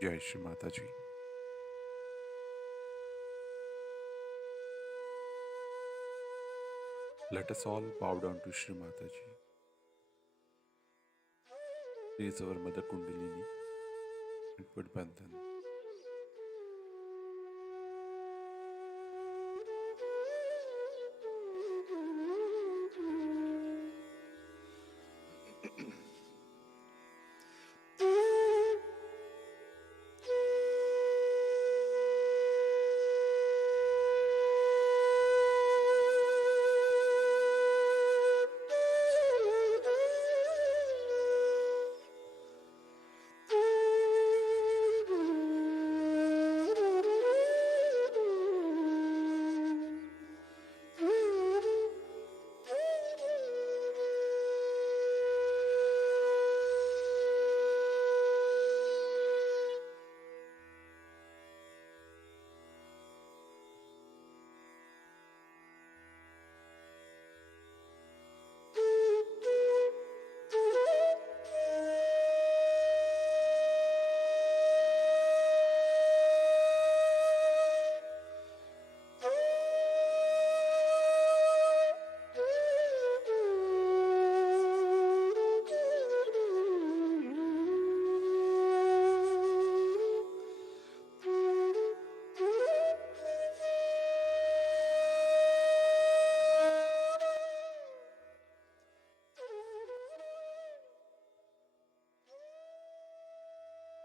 Jai Shri Mataji. Let us all bow down to Shri Mataji. She is our Mother Kundalini and Pudbandhan.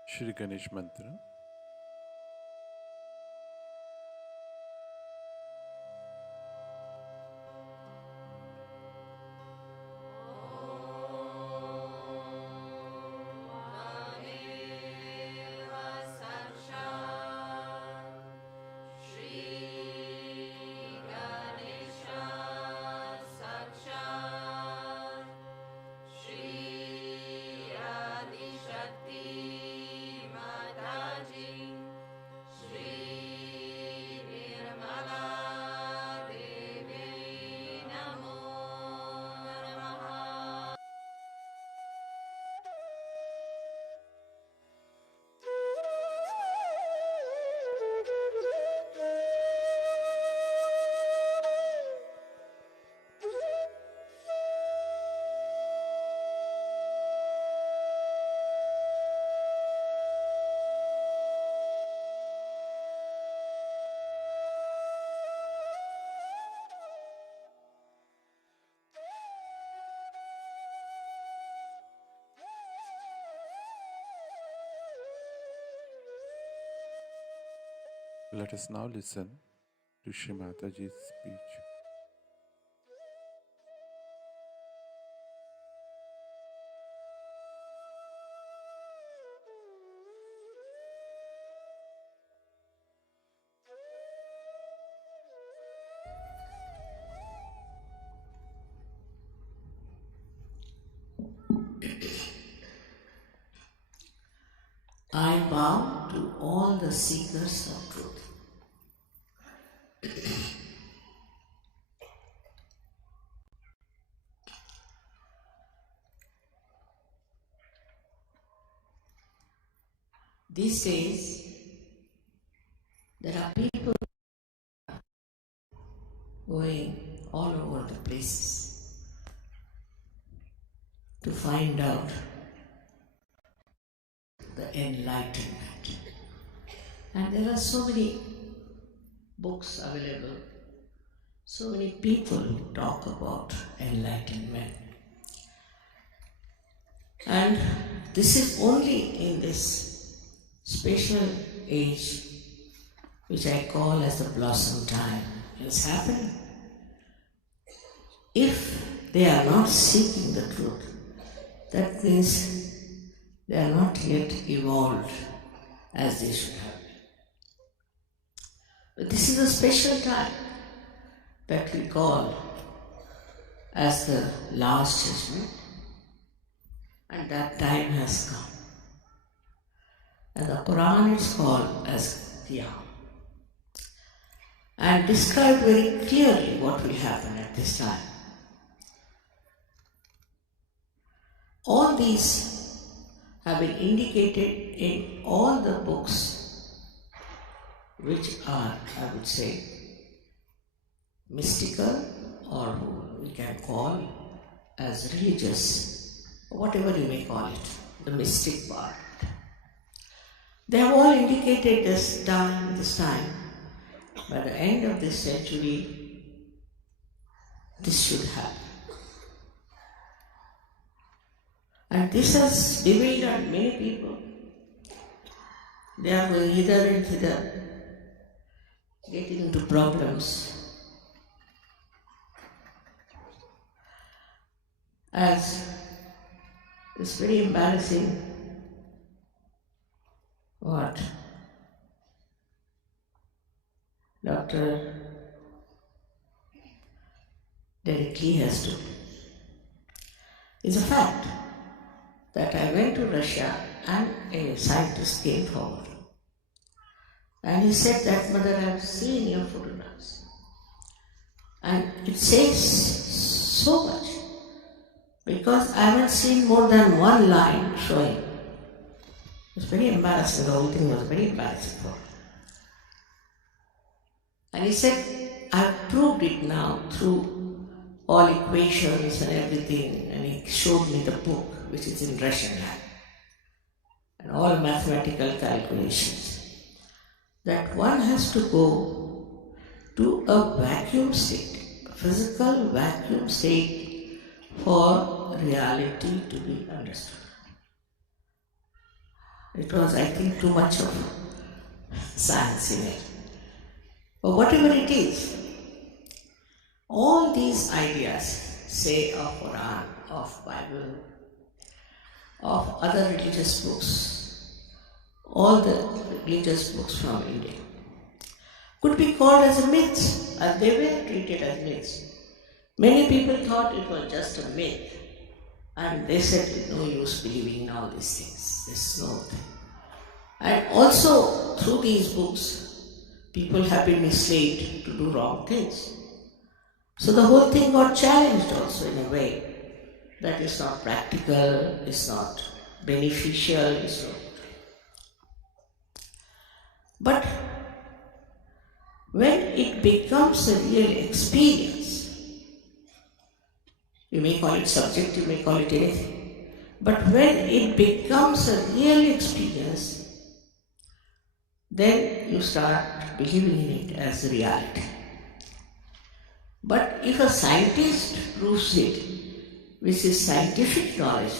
Shri Ganesh Mantra. Let us now listen to Shri Mataji's speech. I bow to all the seekers of truth. These days, there are people going all over the places to find out the enlightenment. And there are so many books available, so many people talk about enlightenment. And this is only in this special age, which I call as the blossom time, is happening. If they are not seeking the truth, that means they are not yet evolved as they should have been. But this is a special time that we call as the last judgment, and that time has come. And the Quran is called as Qiyam, and describe very clearly what will happen at this time. All these have been indicated in all the books which are, I would say, mystical, or we can call as religious, whatever you may call it, the mystic part. They have all indicated this time, by the end of this century, this should happen. And this has bewildered many people. They are going hither and thither, getting into problems. As it's very embarrassing what Dr. Derek Lee has told. It's a fact that I went to Russia and a scientist came forward. And he said that, Mother, I've seen your photographs. And it says so much, because I haven't seen more than one line showing. It was very embarrassing, the whole thing was very embarrassing for me. And he said, I've proved it now through all equations and everything, and he showed me the book, which is in Russian land, and all mathematical calculations, that one has to go to a vacuum state, a physical vacuum state, for reality to be understood. It was, I think, too much of science in it. But whatever it is, all these ideas, say of Quran, of Bible, of other religious books, all the religious books from India, could be called as a myth, and they were treated as myths. Many people thought it was just a myth, and they said it's no use believing in all these things. There's no thing. And also, through these books, people have been misled to do wrong things. So the whole thing got challenged also in a way that is not practical, is not beneficial, is not. But when it becomes a real experience, you may call it subject, you may call it anything, but when it becomes a real experience, then you start believing in it as reality. But if a scientist proves it, which is scientific knowledge,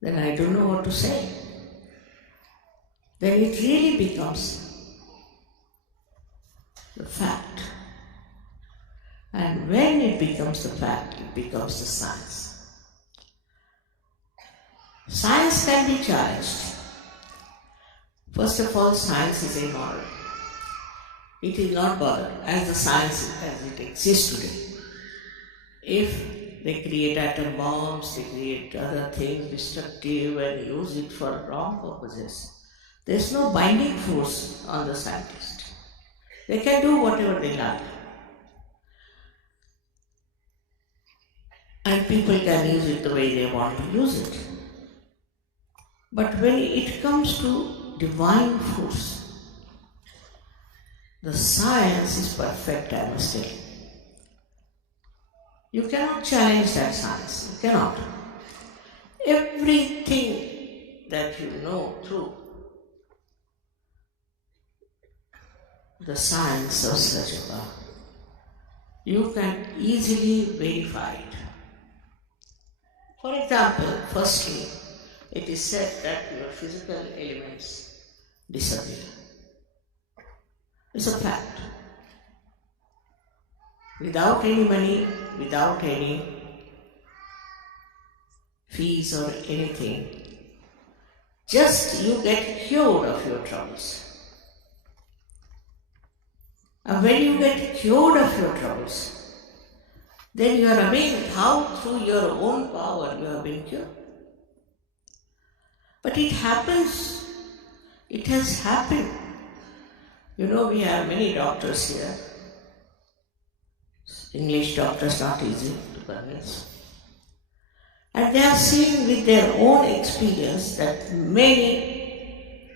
then I don't know what to say. Then it really becomes the fact. And when it becomes the fact, it becomes the science. Science can be challenged. First of all, science is immoral. It is not bothered as the science as it exists today. If they create atom bombs, they create other things destructive and use it for wrong purposes, there is no binding force on the scientist. They can do whatever they like. And people can use it the way they want to use it. But when it comes to divine force, the science is perfect, I must say. You cannot challenge that science. You cannot. Everything that you know through the science of Sajava, you can easily verify it. For example, firstly, it is said that your physical elements disappear. It's a fact. Without any money, without any fees or anything, just you get cured of your troubles. And when you get cured of your troubles, then you are amazed how through your own power you have been cured. But it happens, it has happened. You know, we have many doctors here. English doctors not easy to convince. And they have seen with their own experience that many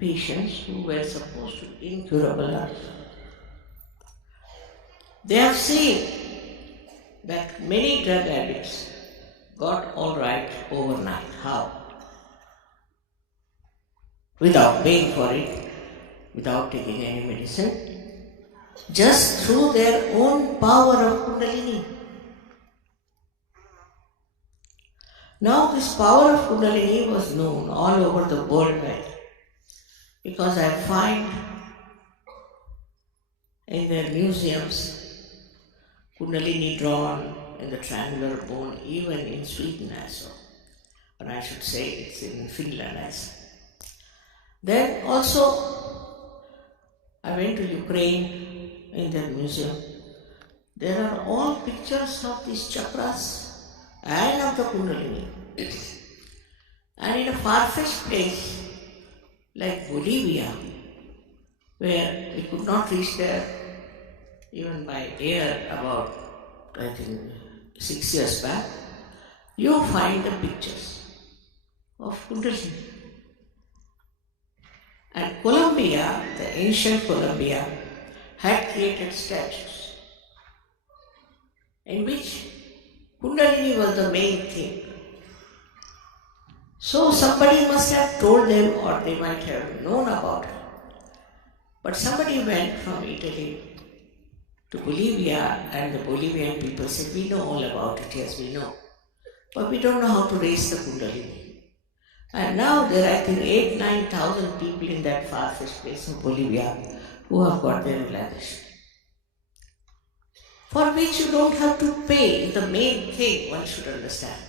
patients who were supposed to be incurable, they have seen that many drug addicts got all right overnight. How? Without paying for it, without taking any medicine, just through their own power of Kundalini. Now this power of Kundalini was known all over the world because I find in their museums Kundalini drawn in the triangular bone, even in Sweden also. Or I should say it's in Finland also. Then also I went to Ukraine in their museum. There are all pictures of these chakras and of the Kundalini. And in a far-fetched place like Bolivia, where we could not reach there even by air about, I think, 6 years back, you find the pictures of Kundalini. And Colombia, the ancient Colombia, had created statues in which Kundalini was the main thing. So somebody must have told them, or they might have known about it. But somebody went from Italy to Bolivia, and the Bolivian people said, we know all about it, yes we know. But we don't know how to raise the Kundalini. And now there are, I think, 8,000-9,000 people in that far-fetched place in Bolivia who have got their realization. For which you don't have to pay, the main thing one should understand.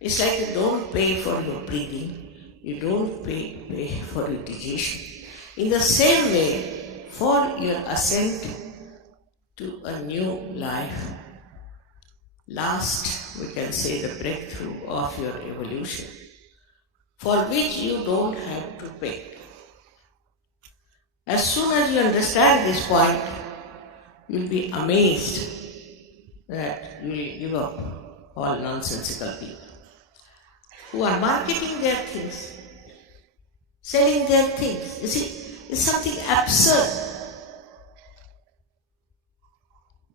It's like you don't pay for your breathing, you don't pay for your digestion. In the same way, for your ascent to a new life, last, we can say, the breakthrough of your evolution, for which you don't have to pay. As soon as you understand this point, you'll be amazed that you will give up all nonsensical people who are marketing their things, selling their things. You see, it's something absurd.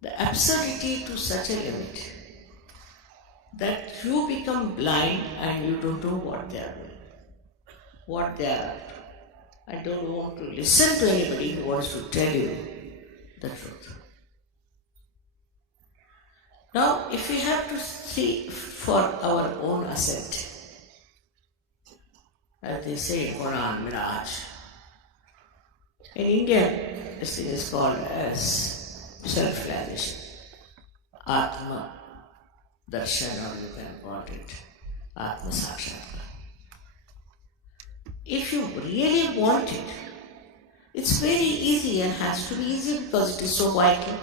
The absurdity to such a limit that you become blind and you don't know what they are doing, what they are up to. I don't want to listen to anybody who wants to tell you the truth. Now, if we have to see for our own ascent, as they say in Quran, Miraj. In India, this thing is called as self-realization, Atma Darshan, or you can call it Atma Sakshatkar. If you really want it, it's very easy and has to be easy because it is so vital.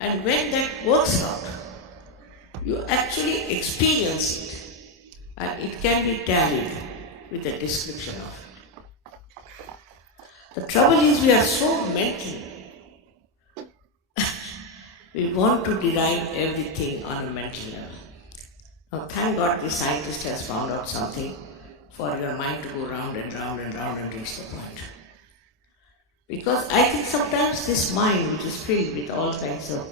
And when that works out, you actually experience it. And it can be tallied with the description of it. The trouble is we are so mental. We want to derive everything on a mental level. Now thank God the scientist has found out something for your mind to go round and round and round and reach the point. Because I think sometimes this mind, which is filled with all kinds of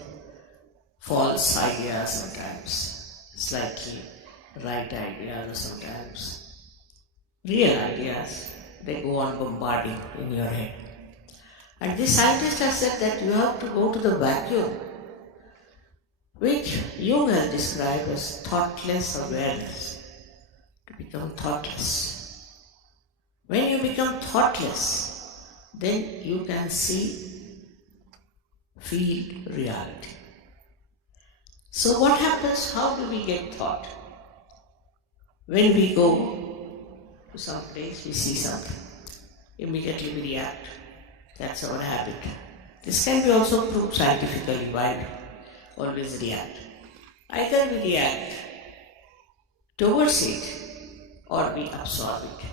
false ideas sometimes, slightly right ideas, or sometimes real ideas, they go on bombarding in your head. And this scientist has said that you have to go to the vacuum, which Jung has described as thoughtless awareness, to become thoughtless. When you become thoughtless, then you can see, feel reality. So what happens? How do we get thought? When we go to some place, we see something, immediately we react. That's our habit. This can be also proved scientifically. Why always react? Either we react towards it or we absorb it.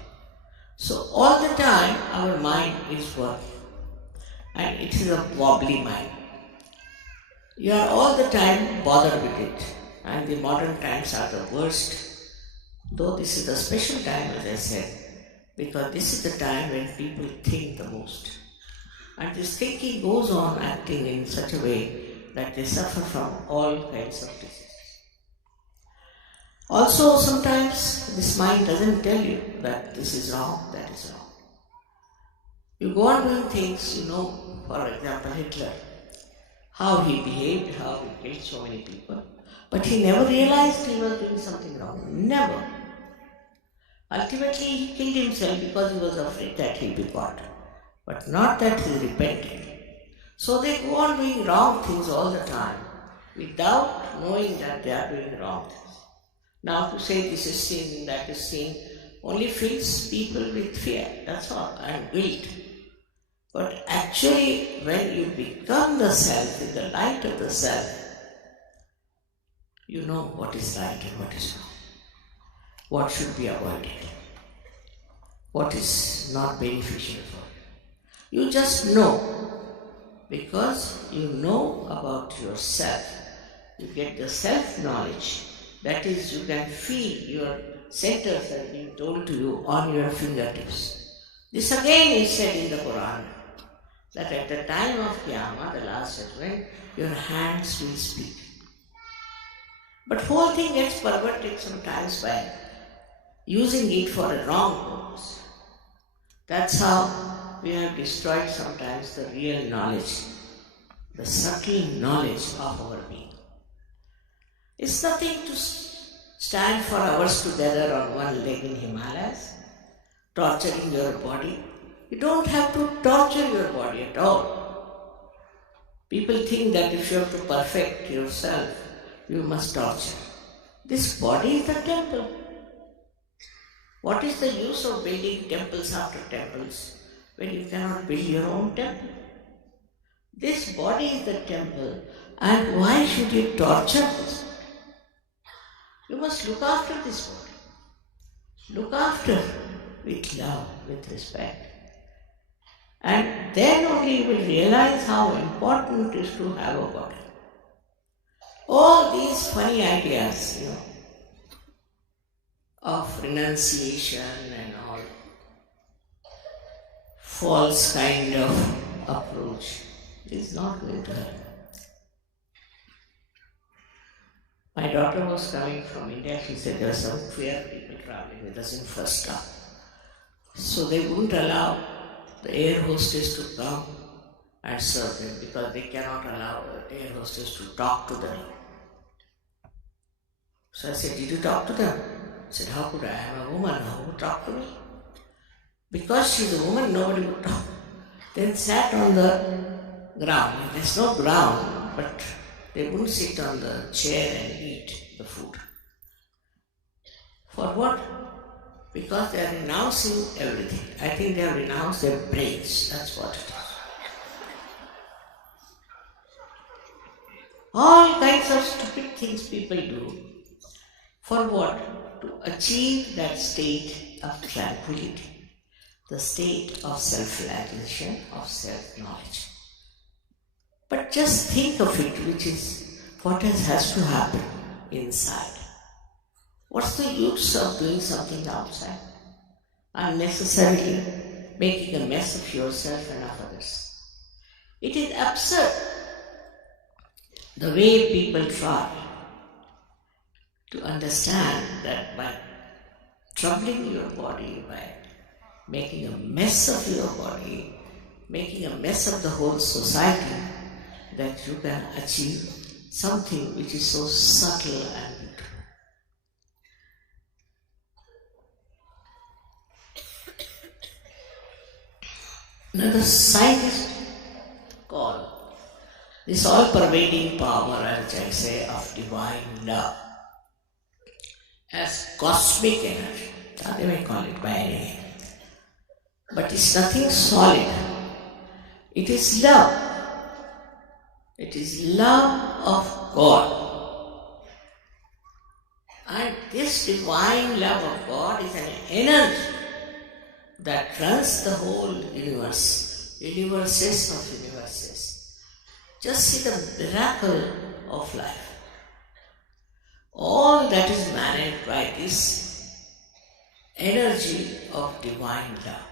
So all the time our mind is working, and it is a wobbly mind. You are all the time bothered with it, and the modern times are the worst. Though this is a special time, as I said, because this is the time when people think the most. And this thinking goes on acting in such a way that they suffer from all kinds of diseases. Also, sometimes this mind doesn't tell you that this is wrong, that is wrong. You go on doing things, for example, Hitler, how he behaved, how he killed so many people, but he never realized he was doing something wrong. Never. Ultimately, he killed himself because he was afraid that he'll be caught, but not that he repented. So they go on doing wrong things all the time without knowing that they are doing wrong things. Now to say this is sin, that is sin, only fills people with fear, that's all, and guilt. But actually, when you become the self, in the light of the self, you know what is right and what is wrong, what should be avoided, what is not beneficial for you. You just know, because you know about yourself. You get the self-knowledge. That is, you can feel your centers are being told to you on your fingertips. This again is said in the Quran, that at the time of Qiyamah, the last judgment, your hands will speak. But whole thing gets perverted sometimes by using it for a wrong purpose. That's how we have destroyed sometimes the real knowledge, the subtle knowledge of our being. It's nothing to stand for hours together on one leg in Himalayas, torturing your body. You don't have to torture your body at all. People think that if you have to perfect yourself, you must torture. This body is the temple. What is the use of building temples after temples when you cannot build your own temple? This body is the temple, and why should you torture this body? You must look after this body. Look after with love, with respect. And then only you will realize how important it is to have a body. All these funny ideas, of renunciation and all, false kind of approach is not going to help. My daughter was coming from India. She said there were some queer people traveling with us in first class. So they wouldn't allow the air hostess to come and serve them because they cannot allow the air hostess to talk to them. So I said, did you talk to them? I said, how could I? I am a woman. Who would talk to me? Because she's a woman, nobody would talk. Then sat on the ground. There's no ground, but they wouldn't sit on the chair and eat the food. For what? Because they are renouncing everything. I think they have renounced their brains. That's what it is. All kinds of stupid things people do. For what? To achieve that state of tranquility, the state of self-realization, of self-knowledge. But just think of it, which is what has to happen inside. What's the use of doing something outside? Unnecessarily making a mess of yourself and of others. It is absurd the way people try to understand that by troubling your body, by making a mess of your body, making a mess of the whole society, that you can achieve something which is so subtle and beautiful. Another scientist called this all-pervading power, as I say, of divine love, as cosmic energy. They may call it by any name. But it's nothing solid. It is love. It is love of God. And this divine love of God is an energy that runs the whole universe, universes of universes. Just see the miracle of life. All that is managed by this energy of divine love.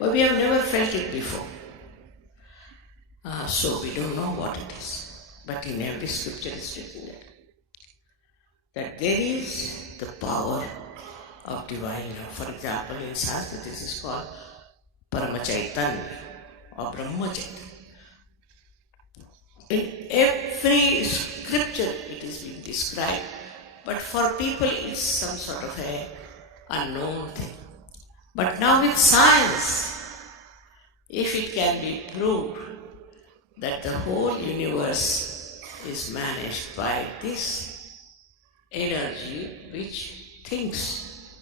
But we have never felt it before. So we don't know what it is. But in every scripture is written that there is the power of divine love. For example, in Sanskrit this is called Paramachaitanya or Brahmachaitanya. In every scripture it is being described, but for people it's some sort of an unknown thing. But now with science, if it can be proved that the whole universe is managed by this energy which thinks,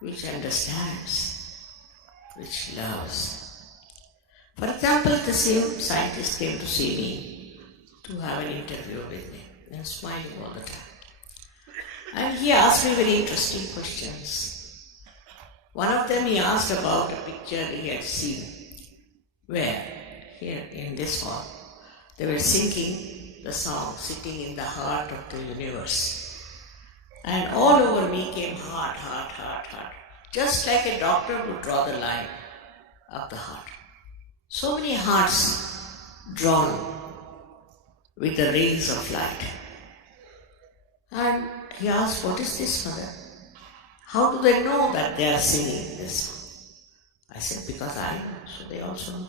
which understands, which loves. For example, the same scientist came to see me to have an interview with me and smiling all the time. And he asked me very interesting questions. One of them he asked about a picture he had seen where, here in this hall, they were singing the song Sitting in the Heart of the Universe. And all over me came heart, heart, heart, heart. Just like a doctor would draw the line of the heart. So many hearts drawn with the rays of light. And he asked, what is this, mother? How do they know that they are singing this song? I said, because I know, so they also know.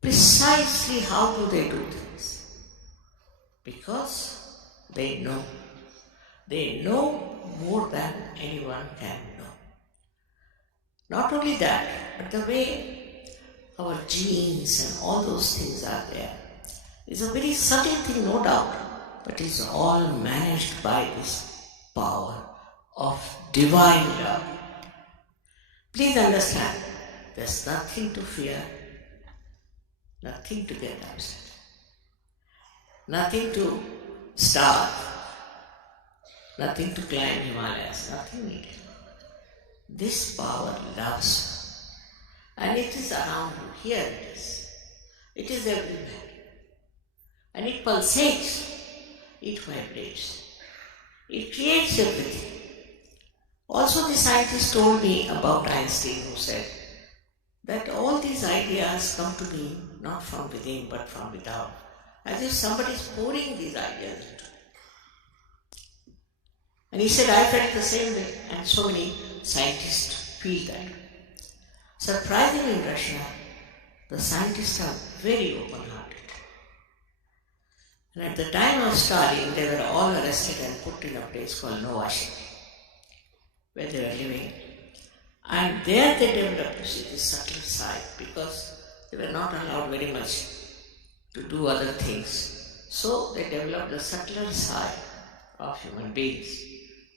Precisely how do they do things? Because they know. They know more than anyone can know. Not only that, but the way our genes and all those things are there is a very subtle thing, no doubt, but it's all managed by this power of divine love. Please understand, there's nothing to fear, nothing to get upset, nothing to starve, nothing to climb Himalayas, nothing needed. This power loves, and it is around you. Here it is. It is everywhere. And it pulsates, it vibrates, it creates everything. Also, the scientist told me about Einstein, who said that all these ideas come to me not from within but from without, as if somebody is pouring these ideas into me. And he said, I felt the same way, and so many scientists feel that. Surprisingly, in Russia, the scientists are very open-hearted. And at the time of Stalin, they were all arrested and put in a place called Novosibirsk, where they were living. And there they developed, you see, this subtle side, because they were not allowed very much to do other things. So they developed the subtler side of human beings.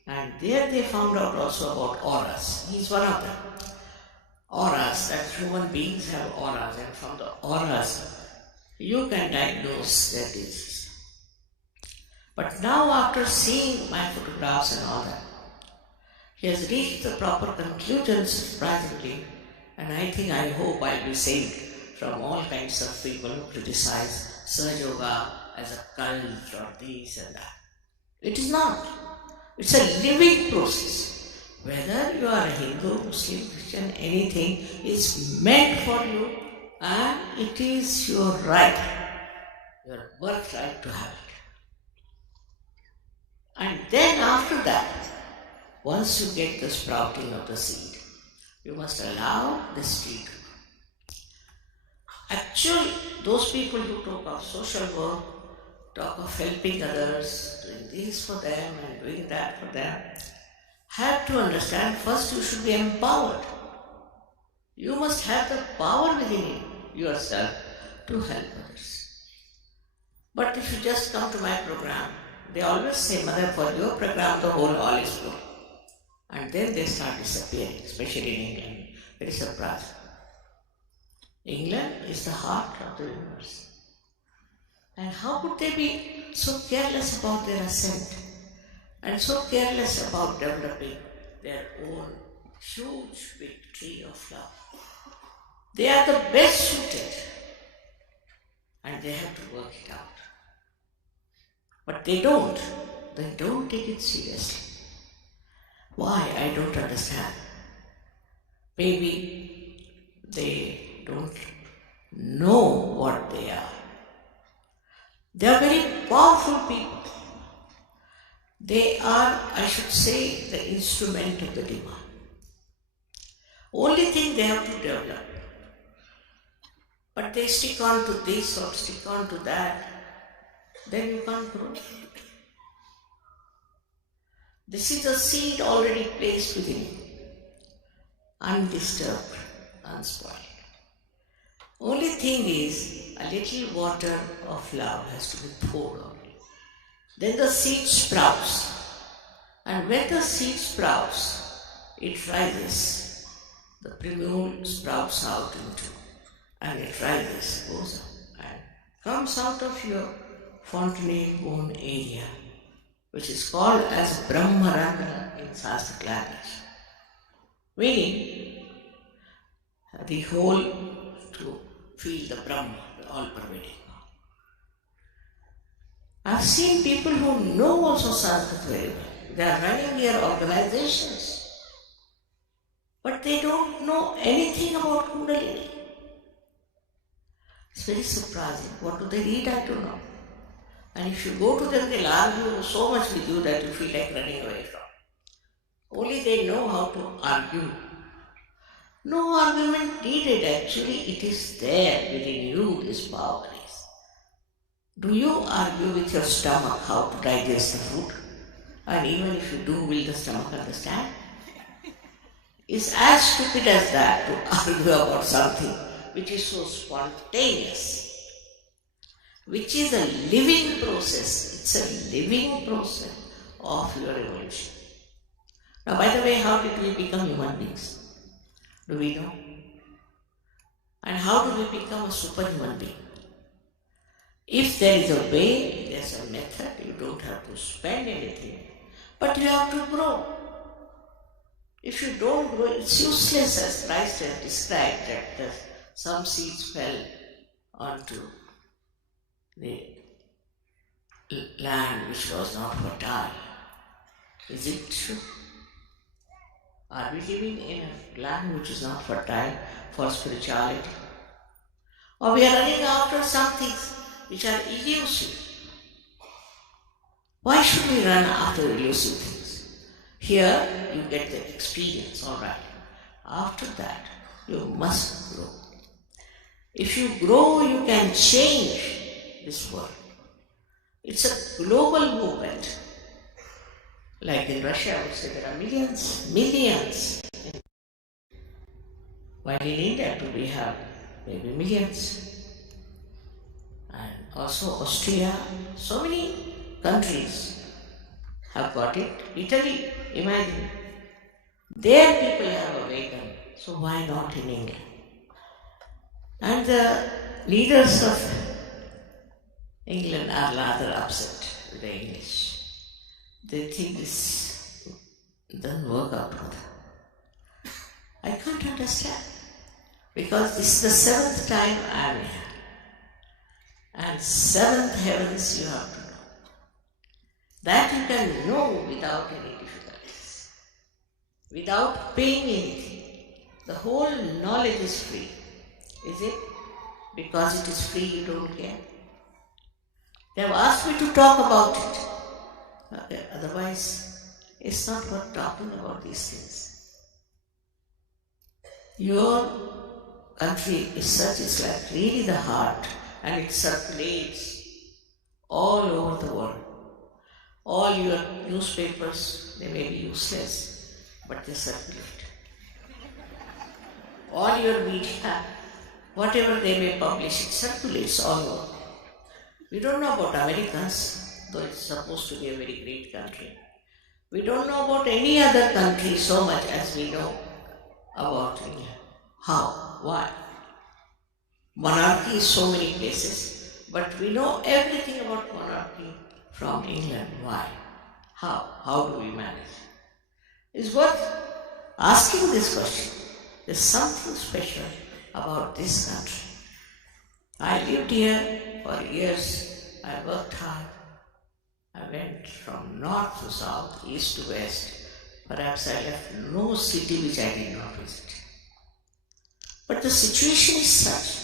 And there they found out also about auras. He is one of them. Auras, that human beings have auras, and from the auras you can diagnose their disease. But now, after seeing my photographs and all that, he has reached the proper conclusions, surprisingly, and I hope I'll be saved from all kinds of people who criticize Sahaja Yoga as a cult or this and that. It is not. It's a living process. Whether you are a Hindu, Muslim, Christian, anything is meant for you, and it is your right, your birthright to have it. And then after that, once you get the sprouting of the seed, you must allow the seed. Actually, those people who talk of social work, talk of helping others, doing this for them and doing that for them, have to understand first you should be empowered. You must have the power within yourself to help others. But if you just come to my program, they always say, Mother, for your program the whole hall is full. And then they start disappearing, especially in England. Very surprising. England is the heart of the universe. And how could they be so careless about their ascent and so careless about developing their own huge big tree of love? They are the best suited and they have to work it out. But they don't. They don't take it seriously. Why? I don't understand. Maybe they don't know what they are. They are very powerful people. They are, I should say, the instrument of the divine. Only thing they have to develop. But they stick on to this or stick on to that, then you can't grow. This is a seed already placed within you, undisturbed, unspoiled. Only thing is, a little water of love has to be poured on it. Then the seed sprouts. And when the seed sprouts, it rises. The primule sprouts out into, and it rises, goes up, and comes out of your fontanel bone area, which is called as Brahmarandra in Sanskrit language, meaning the whole to feel the Brahma, the all-pervading. I've seen people who know also Sanskrit very well. They are running their organizations, but they don't know anything about Kundalini. It's very surprising. What do they read? I don't know. And if you go to them, they'll argue so much with you that you feel like running away from. Only they know how to argue. No argument needed, actually. It is there within you, this power is. Do you argue with your stomach how to digest the food? And even if you do, will the stomach understand? It's as stupid as that to argue about something which is so spontaneous, which is a living process. It's a living process of your evolution. Now, by the way, how did we become human beings? Do we know? And how do we become a superhuman being? If there is a way, there's a method, you don't have to spend anything, but you have to grow. If you don't grow, it's useless, as Christ has described, that some seeds fell onto the land which was not fertile. Is it true? Are we living in a land which is not fertile for spirituality? Or we are running after some things which are elusive? Why should we run after elusive things? Here you get the experience, all right. After that, you must grow. If you grow, you can change this world. It's a global movement. Like in Russia, I would say there are millions. While in India, too, we have maybe millions. And also Austria, so many countries have got it. Italy, imagine. Their people have awakened, so why not in England? And the leaders of England are rather upset with the English. They think this doesn't work out for them. I can't understand, because this is the 7th time I am here. And 7th heavens you have to know. That you can know without any difficulties, without paying anything. The whole knowledge is free. Is it? Because it is free, you don't care. They have asked me to talk about it. Okay, otherwise, it's not worth talking about these things. Your country is such, it's like really the heart, and it circulates all over the world. All your newspapers, they may be useless, but they circulate. All your media, whatever they may publish, it circulates all over. We don't know about Americans, though it's supposed to be a very great country. We don't know about any other country so much as we know about India. How? Why? Monarchy is so many places, but we know everything about monarchy from England. Why? How? How do we manage? It's worth asking this question. There's something special about this country. I lived here for years. I worked hard. I went from north to south, east to west. Perhaps I left no city which I did not visit. But the situation is such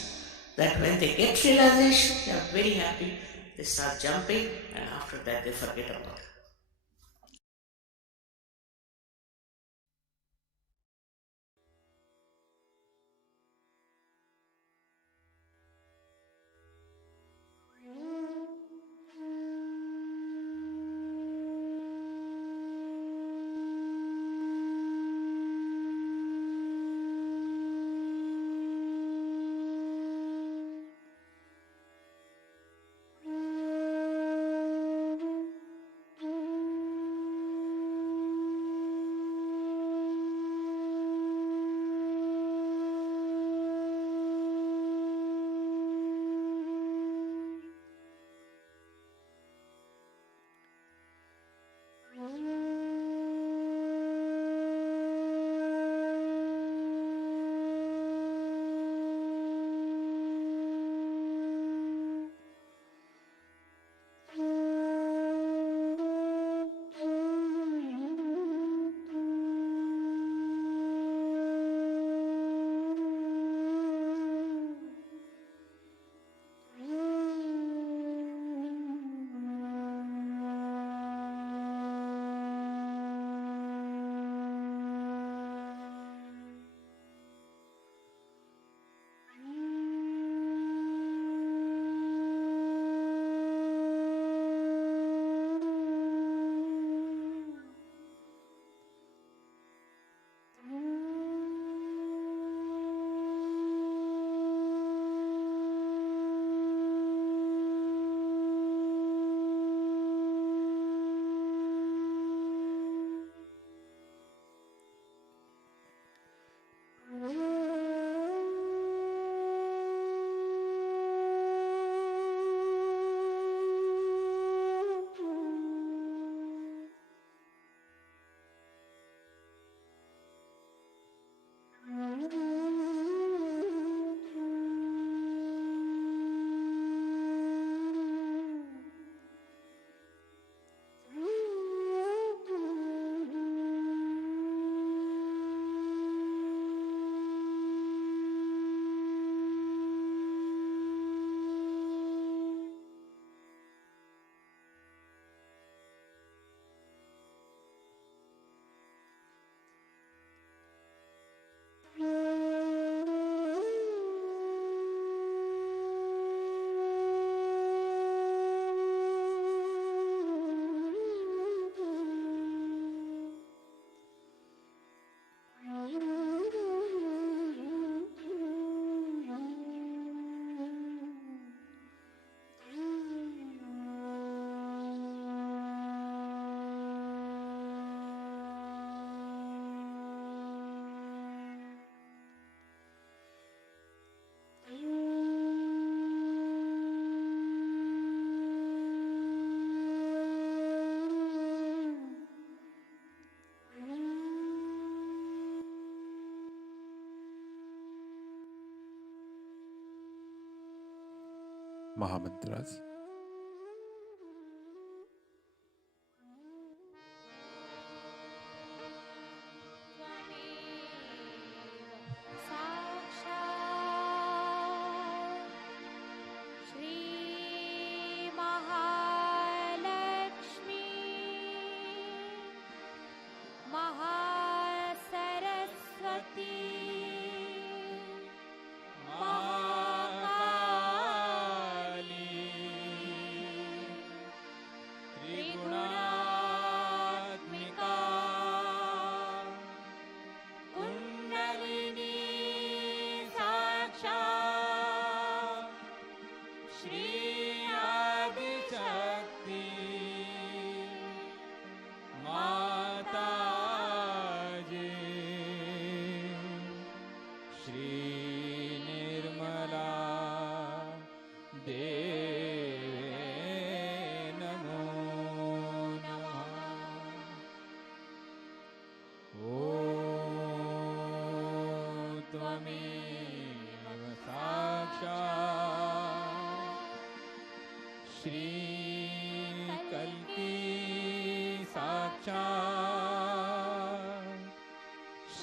that when they get realization, they are very happy, they start jumping, and after that they forget about it. Mahamantras.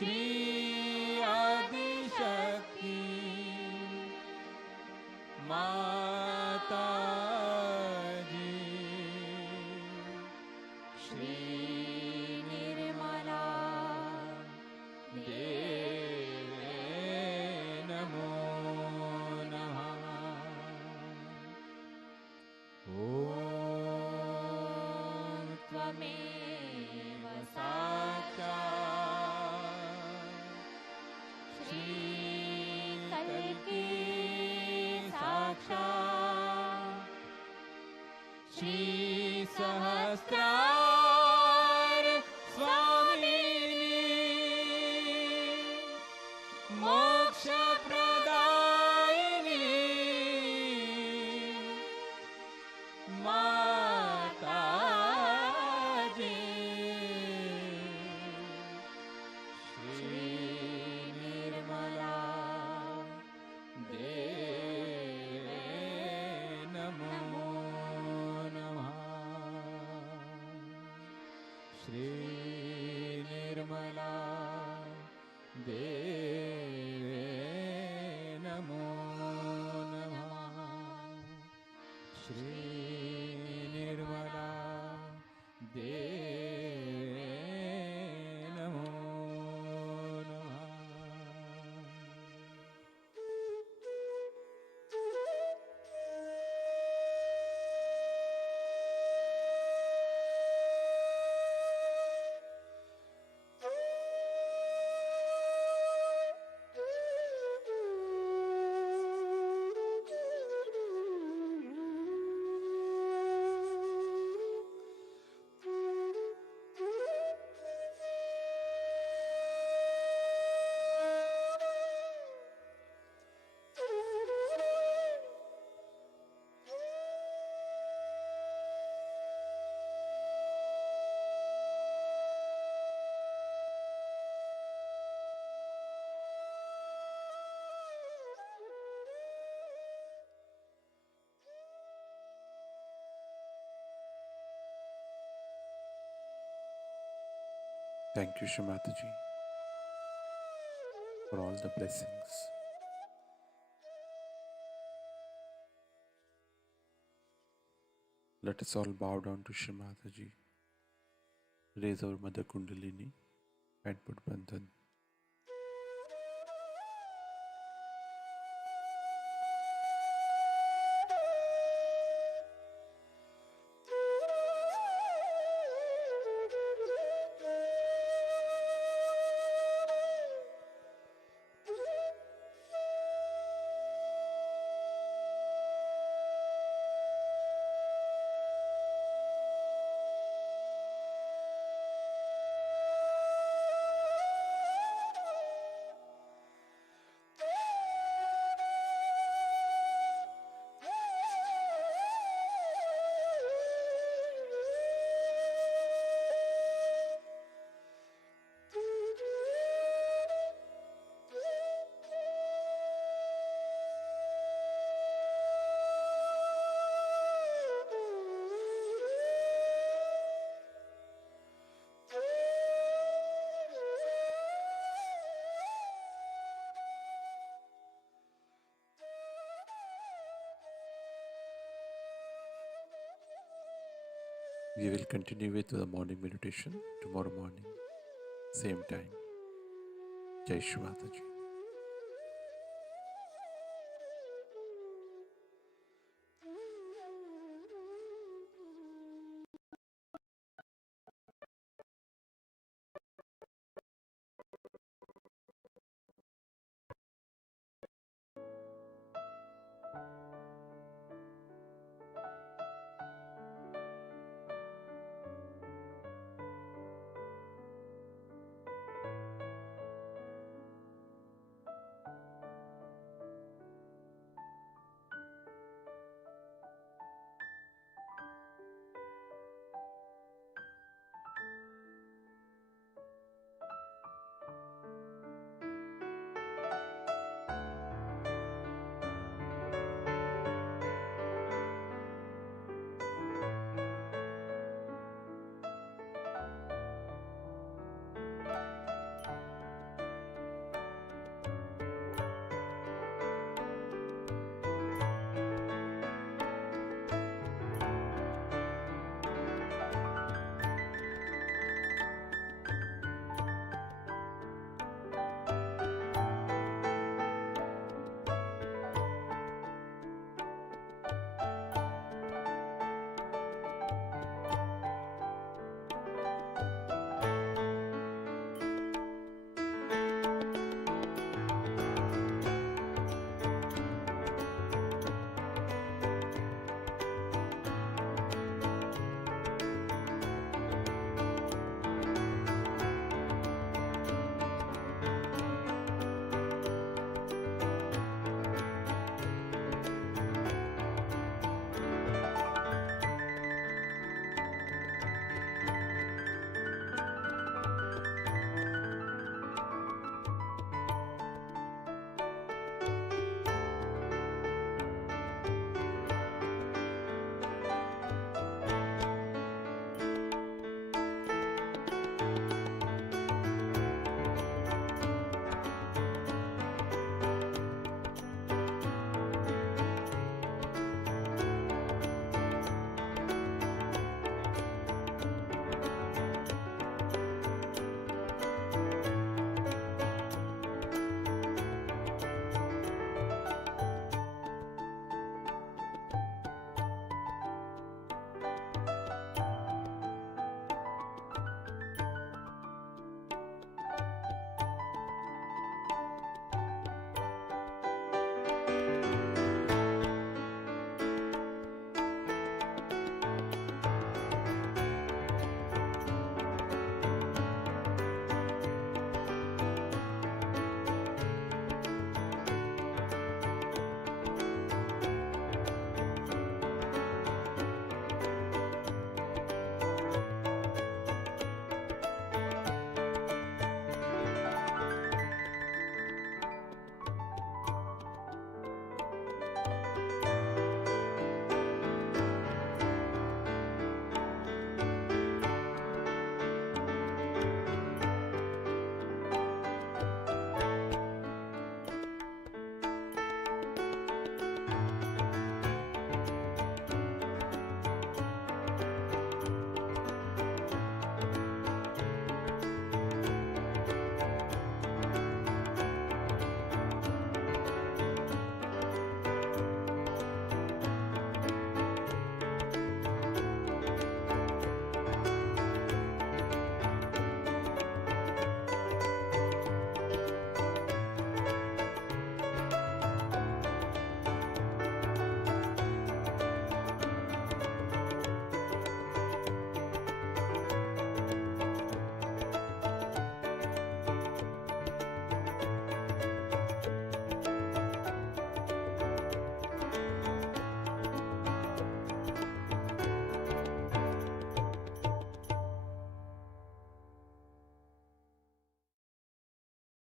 Shri Adishakti माता जी, श्री निर्मला देवे नमो नमः। ॐ त्वमेव साक्षात् श्रीकल्की साक्षात् श्रीसहस्रार स्वामिनी मोक्षप्रदायिनी माता जी, श्री निर्मला देवे नमो नमः। श्री निर्मला देवे नमो नमः। श्री निर्मला देवे नमो नमः। Thank you, Shri Mataji, for all the blessings. Let us all bow down to Shri Mataji, raise our Mother Kundalini and put Bandhan. We will continue with the morning meditation tomorrow morning, same time. Jai Shri Mataji.